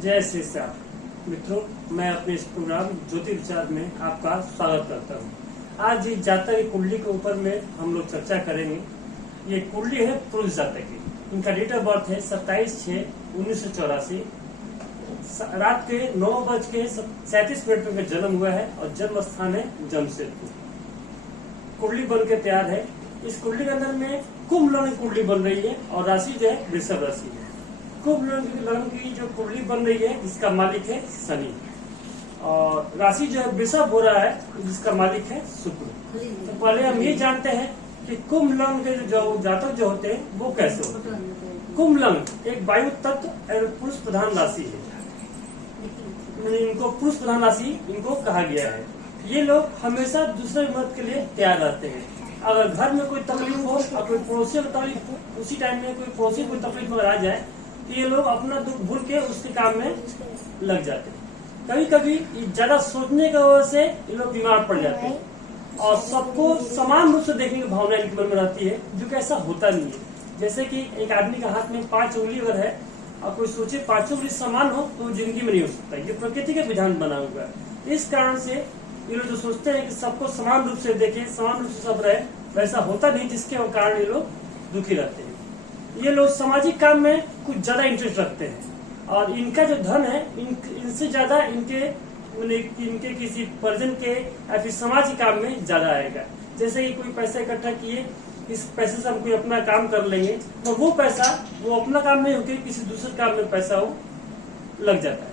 जय श्री श्याम मित्रों, मैं अपने इस प्रोग्राम ज्योति विचार में आपका स्वागत करता हूँ। आज इस जातक की कुंडली के ऊपर में हम लोग चर्चा करेंगे। ये कुंडली है पुरुष जातक की। इनका डेट ऑफ बर्थ है 27/6/1984। रात के 9:37 में जन्म हुआ है और जन्म स्थान है जमशेदपुर। कुंडली बन के तैयार है। इस कुंडली के अंदर में कुंभ लग्न कुंडली बन रही है और राशि जो है वृषभ राशि है। कुंभ लग्न की जो कुंडली बन रही है जिसका मालिक है शनि और राशि जो है वृषभ हो रहा है जिसका मालिक है शुक्र। तो पहले हम ये जानते हैं कि कुंभ लग्न के जो जातक जो होते हैं वो कैसे होते हैं। कुंभ लग्न एक वायु तत्व पुरुष प्रधान राशि है। इनको पुरुष प्रधान राशि इनको कहा गया है। ये लोग हमेशा दूसरे मदद के लिए तैयार रहते हैं। अगर घर में कोई तकलीफ हो और कोई पड़ोसी को तकलीफ हो, उसी टाइम में कोई पड़ोसी को तकलीफ अगर आ जाए तो ये लोग अपना दुख भूल के उसके काम में लग जाते हैं। कभी कभी ज्यादा सोचने की वजह से ये लोग बीमार पड़ जाते हैं और सबको समान रूप से देखने की भावना इनके मन में रहती है, जो कि ऐसा होता नहीं है। जैसे कि एक आदमी का हाथ में 5 उंगली अगर है और कोई सोचे 5 उंगली समान हो तो जिंदगी में नहीं हो सकता। ये प्रकृति के विधान बना हुआ है। इस कारण से ये लोग जो सोचते हैं कि सबको समान रूप से देखें, समान रूप से सब रहे, वैसा होता नहीं, जिसके कारण ये लोग दुखी रहते हैं। ये लोग सामाजिक काम में कुछ ज्यादा इंटरेस्ट रखते हैं और इनका जो धन है इनसे ज्यादा इनके किसी परिजन के या फिर समाज के काम में ज्यादा आएगा। जैसे कि कोई पैसा इकट्ठा किए, इस पैसे से हम कोई अपना काम कर लेंगे तो वो पैसा वो अपना काम नहीं होकर किसी दूसरे काम में पैसा वो लग जाता है।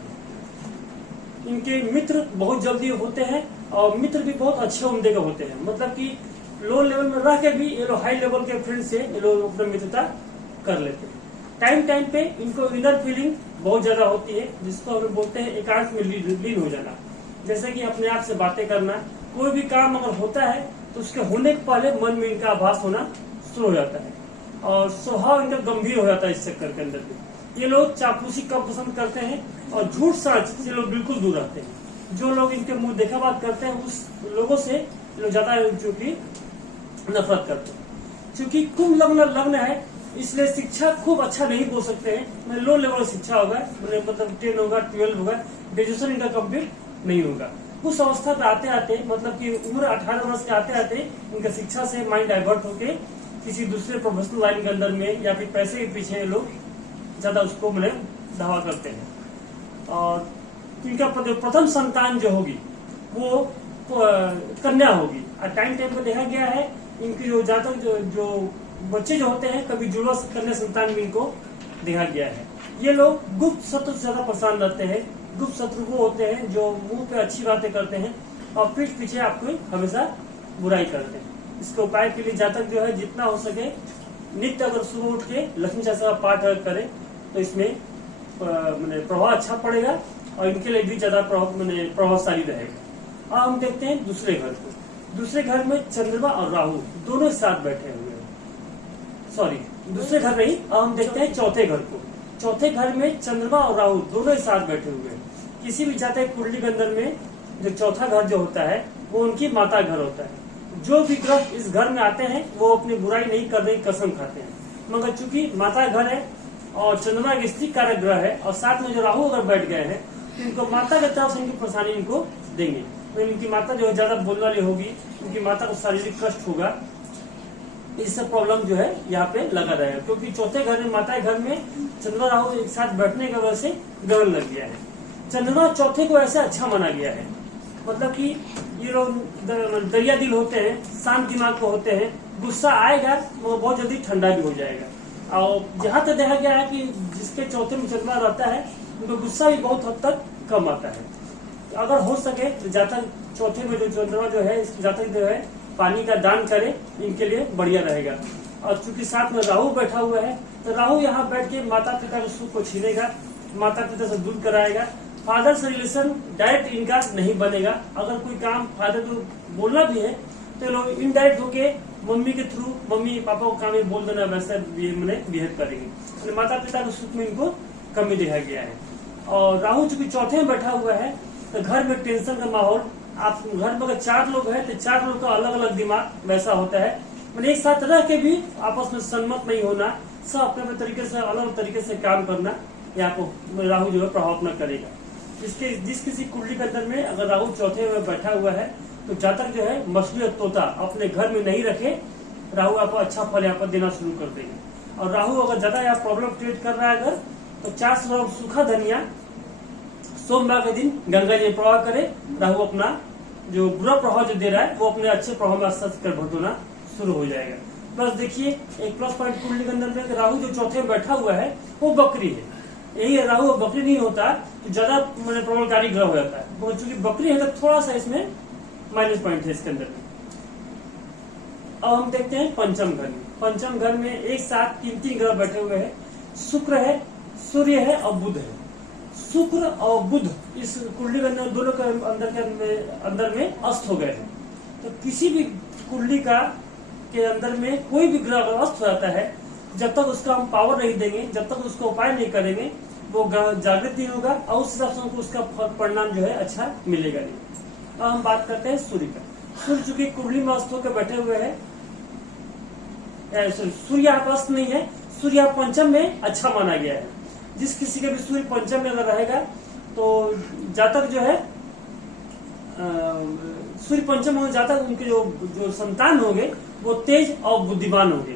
इनके मित्र बहुत जल्दी होते हैं और मित्र भी बहुत अच्छे उम्दे के होते हैं। मतलब कि लो लेवल में रह के भी ये लोग हाई लेवल के फ्रेंड से ये लोग अपना मित्रता कर लेते हैं। टाइम पे इनको इनर फीलिंग बहुत ज्यादा होती है, जिसको हम बोलते हैं एकांत में लीन हो जाना। जैसे कि अपने आप से बातें करना। कोई भी काम अगर होता है तो उसके होने के पहले मन में इनका आभास होना शुरू हो जाता है और स्वभाव इनका गंभीर हो जाता है। इस चक्कर के अंदर भी ये लोग चापलूसी कम पसंद करते हैं और झूठ सच से लोग बिल्कुल दूर रहते हैं। जो लोग इनके मुंह देखा बात करते हैं उस लोगों से लोग ज्यादा जो की नफरत करते हैं। क्योंकि कुंभ लग्न है, इसलिए शिक्षा खूब अच्छा नहीं बोल सकते हैं। मैं लो लेवल शिक्षा होगा, मतलब 10 होगा, 12 होगा, ग्रेजुएशन इनका कंप्लीट नहीं होगा। उस अवस्था पे आते आते मतलब कि उम्र 18 वर्ष के आते आते इनका शिक्षा से माइंड डाइवर्ट होके किसी दूसरे प्रोफेशनल लाइन के अंदर में या फिर पैसे के पीछे लोग ज्यादा उसको दावा करते हैं। और इनका प्रथम संतान जो होगी वो कन्या होगी। और टाइम पे देखा गया है इनकी जो जातक जो बच्चे जो होते हैं कभी जुड़वा कन्या संतान भी इनको देखा गया है। ये लोग गुप्त शत्रु से ज्यादा परेशान रहते हैं। गुप्त शत्रु वो होते हैं जो मुंह पे अच्छी बातें करते हैं और पीठ पीछे आपको हमेशा बुराई करते हैं। इसके उपाय के लिए जातक जो है जितना हो सके नित्य अगर सुबह उठ के लक्ष्मी शास्त्र का पाठ अगर करे तो इसमें प्रभाव अच्छा पड़ेगा और इनके लिए भी ज्यादा प्रभावशाली रहेगा। अब हम देखते हैं दूसरे घर को। दूसरे घर में चंद्रमा और राहु दोनों साथ बैठे हुए हैं। सॉरी, दूसरे घर नहीं, अब हम देखते हैं चौथे घर को। चौथे घर में चंद्रमा और राहु दोनों साथ बैठे हुए हैं। किसी भी जातक कुंडली के अंदर में जो चौथा घर जो होता है वो उनकी माता घर होता है। जो भी ग्रह इस घर में आते हैं वो अपनी बुराई नहीं करने की कसम खाते हैं, मगर चूंकि माता घर है और चंद्रमा एक स्त्री कारक ग्रह है और साथ में जो राहु अगर बैठ गए हैं तो इनको माता की तरफ से इनकी परेशानी इनको देंगे। तो इनकी माता जो है ज्यादा बोलने वाली होगी, इनकी माता को शारीरिक कष्ट होगा। इससे प्रॉब्लम जो है यहाँ पे लगा रहेगा, क्योंकि चौथे घर में माता घर में चंद्रमा राहु एक साथ बैठने की वजह से ग्रहण लग गया है। चंद्रमा चौथे को ऐसे अच्छा माना गया है, मतलब कि ये लोग दरिया दिल होते हैं, शांत दिमाग को होते हैं। गुस्सा आएगा वो बहुत जल्दी ठंडा भी हो जाएगा। और जहाँ तक देखा गया है कि जिसके चौथे में चंद्रमा रहता है उनका गुस्सा भी बहुत हद तक कम आता है। अगर हो सके तो जातक चौथे में जो चंद्रमा जो है इस जातक जो है पानी का दान करे, इनके लिए बढ़िया रहेगा। और चूंकि साथ में राहु बैठा हुआ है तो राहु यहाँ बैठ के माता पिता के सुख को छीनेगा, माता पिता से दूर कराएगा। फादर से रिलेशन डायरेक्ट इनका नहीं बनेगा। अगर कोई काम फादर को बोलना भी है तो लोग इनडायरेक्ट होके मम्मी के थ्रू मम्मी पापा को काम बोल देना, वैसा बिहेव करेंगे। माता पिता के सुख में इनको कमी देखा गया है। और राहु चूंकि चौथे में बैठा हुआ है तो घर में टेंशन का माहौल। आप घर में अगर 4 लोग हैं तो 4 लोग का अलग अलग दिमाग वैसा होता है। मैंने एक साथ रह के भी आपस में सहमत नहीं होना, सब अपने अपने तरीके से अलग तरीके से काम करना, यहाँ को राहु जो है प्रभाव न करेगा। जिस किसी कुंडली के अंदर में अगर राहु चौथे में बैठा हुआ है तो जातक जो है मछली और तोता अपने घर में नहीं रखे, राहु आपको अच्छा फल यहाँ पर देना शुरू कर देंगे। और राहु अगर ज्यादा यहाँ प्रॉब्लम क्रिएट कर रहा है अगर, तो 400 ग्राम सूखा धनिया सोमवार के दिन गंगा जी में प्रवाह करे, राहु अपना जो बुरा प्रभाव जो दे रहा है वो अपने अच्छे प्रभाव में अस्तर कर होना शुरू हो जाएगा। प्लस देखिए एक प्लस पॉइंट कुंडली के अंदर में राहु जो चौथे में बैठा हुआ है वो बकरी है। यही राहु बकरी नहीं होता तो ज्यादा प्रबलकारी ग्रह हो जाता है, चूंकि बकरी है तो थोड़ा सा इसमें माइनस पॉइंट है इसके अंदर में। अब हम देखते हैं पंचम घर में। पंचम घर में एक साथ 3 ग्रह बैठे हुए हैं। शुक्र है, सूर्य है और बुध है। शुक्र और बुध इस कुंडली के अंदर दोनों के अंदर में अस्त हो गए हैं। तो किसी भी कुंडली के अंदर में कोई भी ग्रह अगर अस्त हो जाता है, जब तक उसका हम पावर नहीं देंगे, जब तक उसका उपाय नहीं करेंगे, वो जागृत नहीं होगा और उस हिसाब से हमको उसका परिणाम जो है अच्छा मिलेगा नहीं। अब हम बात करते हैं सूर्य का। सूर्य चूंकि कुंडली में अस्त होकर बैठे हुए हैं, सूर्य आप अस्त नहीं है, सूर्य आप पंचम में अच्छा माना गया है। जिस किसी के भी सूर्य पंचम में अगर रहेगा तो जातक जो है सूर्य पंचम होने जातक उनके जो संतान होंगे वो तेज और बुद्धिमान होंगे।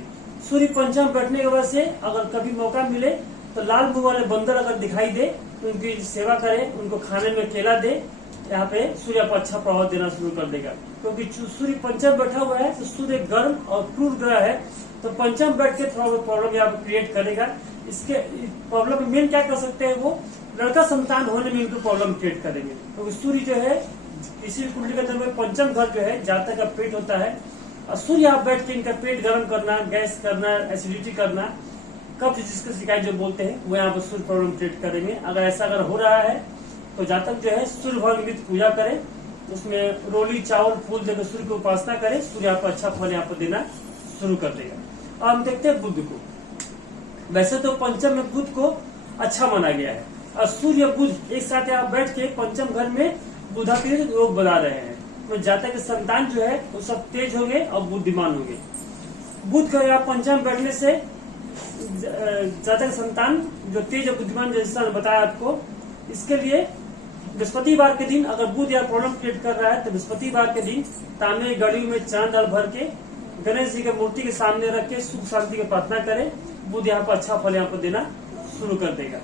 सूर्य पंचम बैठने की वजह से अगर कभी मौका मिले तो लाल मुंह वाले बंदर अगर दिखाई दे तो उनकी सेवा करे, उनको खाने में केला दे। यहाँ पे सूर्य पर अच्छा प्रभाव देना शुरू कर देगा, क्योंकि सूर्य पंचम बैठा हुआ है तो सूर्य गर्म और क्रूर ग्रह है, तो पंचम बैठ के थोड़ा प्रॉब्लम यहाँ पे क्रिएट करेगा। इसके प्रॉब्लम मेन क्या कर सकते हैं, वो लड़का संतान होने में इनको प्रॉब्लम क्रिएट करेंगे, क्योंकि सूर्य जो है किसी कुंडली के अंदर में पंचम घर जो है जातक का पेट होता है, और सूर्य आप बैठ के इनका पेट गर्म करना, गैस करना, एसिडिटी करना, कब्ज जिसकी शिकायत जो बोलते हैं वो यहाँ पर सूर्य प्रॉब्लम क्रिएट करेंगे। अगर ऐसा अगर हो रहा है तो जातक जो है सूर्य भगवान की पूजा करे, उसमें रोली चावल फूल देकर सूर्य की उपासना करे, सूर्य आपको अच्छा फल यहाँ पर देना शुरू कर देगा। अब हम देखते हैं बुध को। वैसे तो पंचम में बुध को अच्छा माना गया है, और सूर्य बुध एक साथ यहाँ बैठ के पंचम घर में बुधा के योग बना रहे हैं, तो जातक के संतान जो है वो सब तेज होंगे और बुद्धिमान होंगे। बुध का यहाँ पंचम बैठने से जातक संतान जो तेज और बुद्धिमान जैसा बताया आपको, इसके लिए बृहस्पतिवार के दिन अगर बुध या प्रॉब्लम क्रिएट कर रहा है तो बृहस्पतिवार के दिन तांबे गड़ी में चना दाल भर के गणेश जी के मूर्ति के सामने रख के सुख शांति की प्रार्थना करें, बुध यहाँ पर अच्छा फल यहाँ पर देना शुरू कर देगा।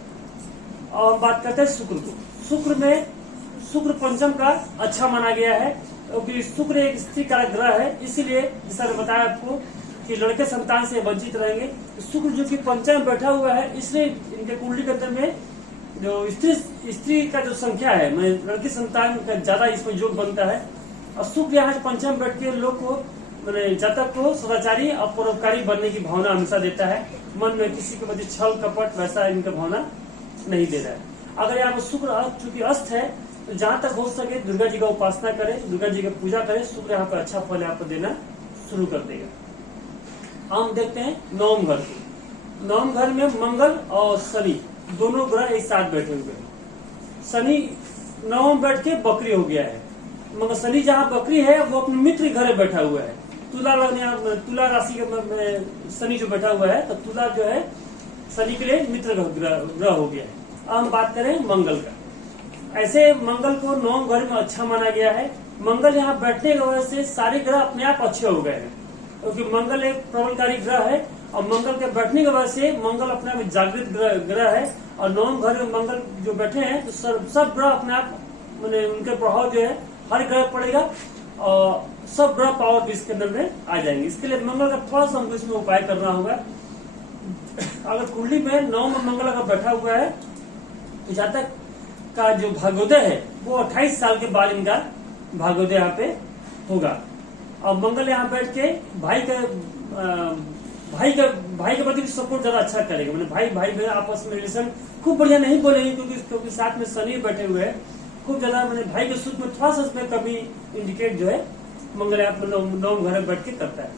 और बात करते हैं शुक्र को। शुक्र पंचम का अच्छा माना गया है, क्योंकि शुक्र एक स्त्री का ग्रह है, इसीलिए जैसा मैंने बताया आपको कि लड़के संतान से वंचित रहेंगे। शुक्र जो कि पंचम में बैठा हुआ है, इसलिए इनके कुंडली के अंदर में जो स्त्री का जो संख्या है, लड़की संतान का ज्यादा इसमें योग बनता है। और शुक्र यहाँ पंचम बैठ के लोग को जातक को सदाचारी और परोपकारी बनने की भावना हमेशा देता है, मन में किसी के प्रति छल कपट वैसा इनका भावना नहीं दे रहा है। अगर यहाँ पर शुक्र चूंकि अस्त है तो जहां तक हो सके दुर्गा जी का उपासना करें, दुर्गा जी की पूजा करें, शुक्र यहाँ पर अच्छा फल यहाँ पर देना शुरू कर देगा। हम देखते हैं नवम घर को। नवम घर में मंगल और शनि दोनों ग्रह एक साथ बैठे हुए हैं। शनि नवम बैठ के बकरी हो गया है, मगर शनि जहाँ बकरी है वो अपने मित्र घर में बैठा हुआ है। तुला राशि का शनि जो बैठा हुआ है, तो तुला जो है शनि के लिए मित्र ग्रह हो गया है। अब हम बात करें मंगल का। ऐसे मंगल को नवम घर में अच्छा माना गया है। मंगल यहाँ बैठने की वजह से सारे ग्रह अपने आप अच्छे हो गए हैं, क्योंकि मंगल एक प्रबलकारी ग्रह है, और मंगल के बैठने की वजह से मंगल अपने आप जागृत ग्रह है, और नवम घर में मंगल जो बैठे हैं तो सब ग्रह अपने आप उनके प्रभाव जो है हर ग्रह पड़ेगा, और सब ग्रह पावर भी इसके अंदर में आ जाएंगे। इसके लिए मंगल का थोड़ा सा हमको इसमें उपाय करना होगा। अगर कुंडली में नवम में मंगल अगर बैठा हुआ है तो जातक का जो भाग्योदय है वो 28 साल के बाद इनका भाग्योदय यहाँ पे होगा। और मंगल यहाँ बैठ के भाई के प्रति सपोर्ट ज्यादा अच्छा करेगा, भाई में आपस में रिलेशन खूब बढ़िया नहीं बोलेंगे, क्योंकि साथ में शनि बैठे हुए हैं, खूब ज्यादा भाई के सुख में थोड़ा सा इसमें कमी इंडिकेट जो है मंगल यहाँ पर नवम घर में बैठ के करता है।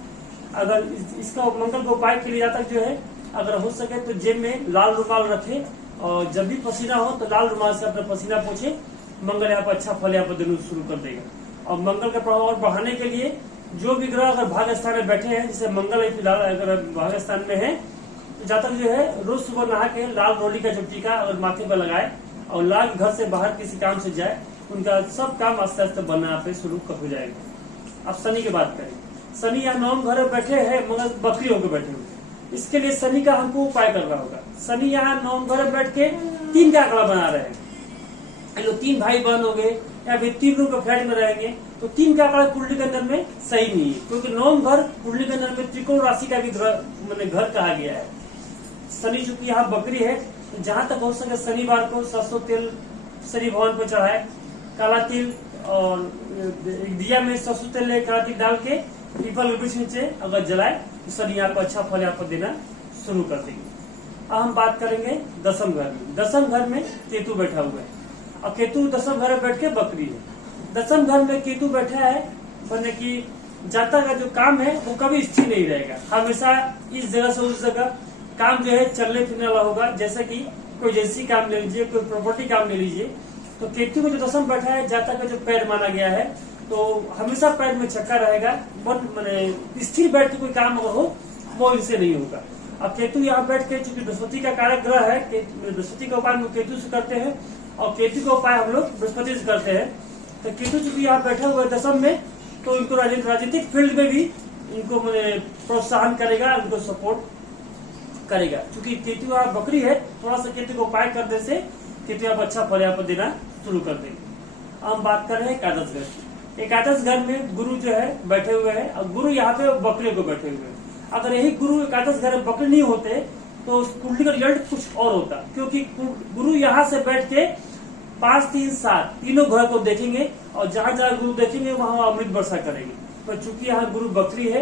अगर इसका मंगल का उपाय के लिए जातक जो है अगर हो सके तो जेब में लाल रुमाल रखे, और जब भी पसीना हो तो लाल रुमाल से अपना पसीना पोछे, मंगल यहाँ पर अच्छा फल यहाँ पर देना शुरू कर देगा। और मंगल का प्रभाव और बढ़ाने के लिए जो भी ग्रह अगर भाग्य स्थान में बैठे हैं, जैसे मंगल फिलहाल अगर भाग्य स्थान में है तो जातक जो है रोज सुबह नहा के लाल रोली का जो टीका और माथे पर लगाए और लाल घर से बाहर किसी काम से जाए, उनका सब काम आस्ते आस्ते बनना पे शुरू हो जाएगा। अब शनि की बात करें, शनि यहाँ नवम घर में बैठे हैं मगर बकरी होकर बैठे हुए, इसके लिए शनि का हमको उपाय करना होगा। शनि यहाँ नवम घर में बैठ के 3 का आंकड़ा बना रहे हैं, जो 3 भाई बहन हो गए या फिर 3 लोग फ्लैट में रहेंगे, तो 3 का आंकड़ा कुंडली के अंदर में सही नहीं है, क्योंकि नवम घर कुंडली के अंदर में त्रिकोण राशि का भी घर कहा गया है। शनि चूंकि यहाँ बकरी है, तो जहां तक हो सके शनिवार को सरसों तेल शनि भवन पर चढ़ाए, काला तिल और दिया में सरसों तेल काला तिल डाल के पीपल के वृक्ष नीचे अगर जलाए तो शनि आपको अच्छा फल यहाँ पर देना शुरू कर देंगे। अब हम बात करेंगे दसम घर में। दसम घर में केतु बैठा हुआ है और केतु दसम घर में बैठ के बकरी है। दसम घर में केतु बैठा है माने कि जातक का जो काम है वो कभी स्थिर नहीं रहेगा, हमेशा इस जगह से उस जगह काम जो है चलने फिरने वाला होगा। जैसे कि कोई एजेंसी काम ले लीजिए, कोई प्रॉपर्टी काम ले लीजिए, तो केतु को जो दसम बैठा है जातक का जो पैर माना गया है, तो हमेशा पैर में चक्का रहेगा, माने स्थिर बैठ के कोई काम अगर हो वो इनसे नहीं होगा। अब केतु यहाँ बैठ के चूंकि बृहस्पति का कारक ग्रह है, बृहस्पति का उपाय हम केतु से करते हैं और केतु का उपाय हम लोग बृहस्पति से करते हैं। तो केतु चूंकि यहाँ बैठा हुआ है दसम में, तो इनको राजनीतिक फील्ड में भी इनको मैंने प्रोत्साहन करेगा, इनको सपोर्ट करेगा। क्योंकि केतु यहाँ बकरी है, थोड़ा सा केतु को उपाय करने से केतु यहाँ अच्छा फल यहाँ पर देना शुरू कर देंगे। अब हम बात कर रहे हैं एकादश घर की। एकादश घर में गुरु जो है बैठे हुए हैं और गुरु यहाँ पे बकरे को बैठे हुए हैं। अगर यही गुरु एकादश घर में बकरे नहीं होते तो कुंडली का रिजल्ट कुछ और होता, क्योंकि गुरु यहाँ से बैठ के 5, 3, 7 तीनों घर को देखेंगे और जहां जहां गुरु देखेंगे वहां अमृत वर्षा करेंगे। तो चूंकि यहाँ गुरु बकरी है,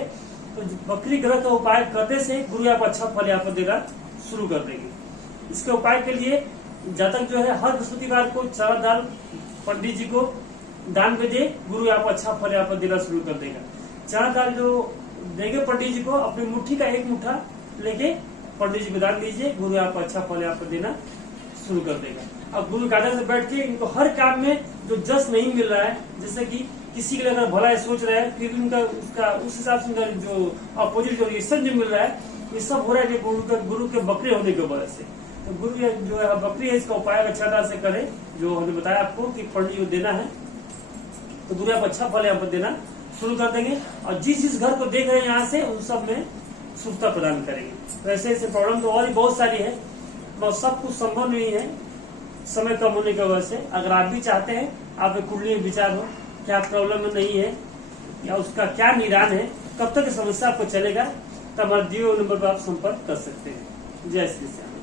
तो बकरी ग्रह का उपाय करने से गुरु आप अच्छा फल यहाँ पर देना शुरू कर देंगे। इसके उपाय के लिए जातक जो है हर बृहस्पतिवार को चना दाल पंडित जी को दान में दे, गुरु आप अच्छा फल यहाँ पर देना शुरू कर देगा। चना दाल जो देंगे पंडित जी को, अपनी मुट्ठी का 1 मुट्ठा लेके पंडित जी को दान दीजिए, गुरु आप अच्छा फल यहाँ पर देना शुरू कर देगा। अब गुरु कायदा से बैठ के इनको हर काम में जो जस नहीं मिल रहा है, जैसे कि किसी के लिए अगर भला सोच रहे हैं फिर उनका उसका उस हिसाब से उनका जो अपोजिट जो रिएक्शन जो मिल रहा है, ये सब हो रहा है गुरु के बकरे होने की वजह से। तो गुरु जो है बकरी है, इसका उपाय अच्छा तरह से करें, जो हमने बताया आपको कि पंडित को देना है, तो गुरु आप अच्छा फल यहाँ पर देना शुरू कर देंगे। और जिस घर को देख रहे हैं यहाँ से उन सब में शुभता प्रदान करेंगे। वैसे ऐसे प्रॉब्लम तो और भी बहुत सारी है, तो सब कुछ संभव नहीं है समय कम होने की वजह से। अगर आप भी चाहते हैं आप कुंडली में विचार हो क्या प्रॉब्लम में नहीं है या उसका क्या निदान है, कब तक समस्या आपको चलेगा, तब हमारे दिए हुए नंबर पर आप संपर्क कर सकते हैं। जय श्री श्याम।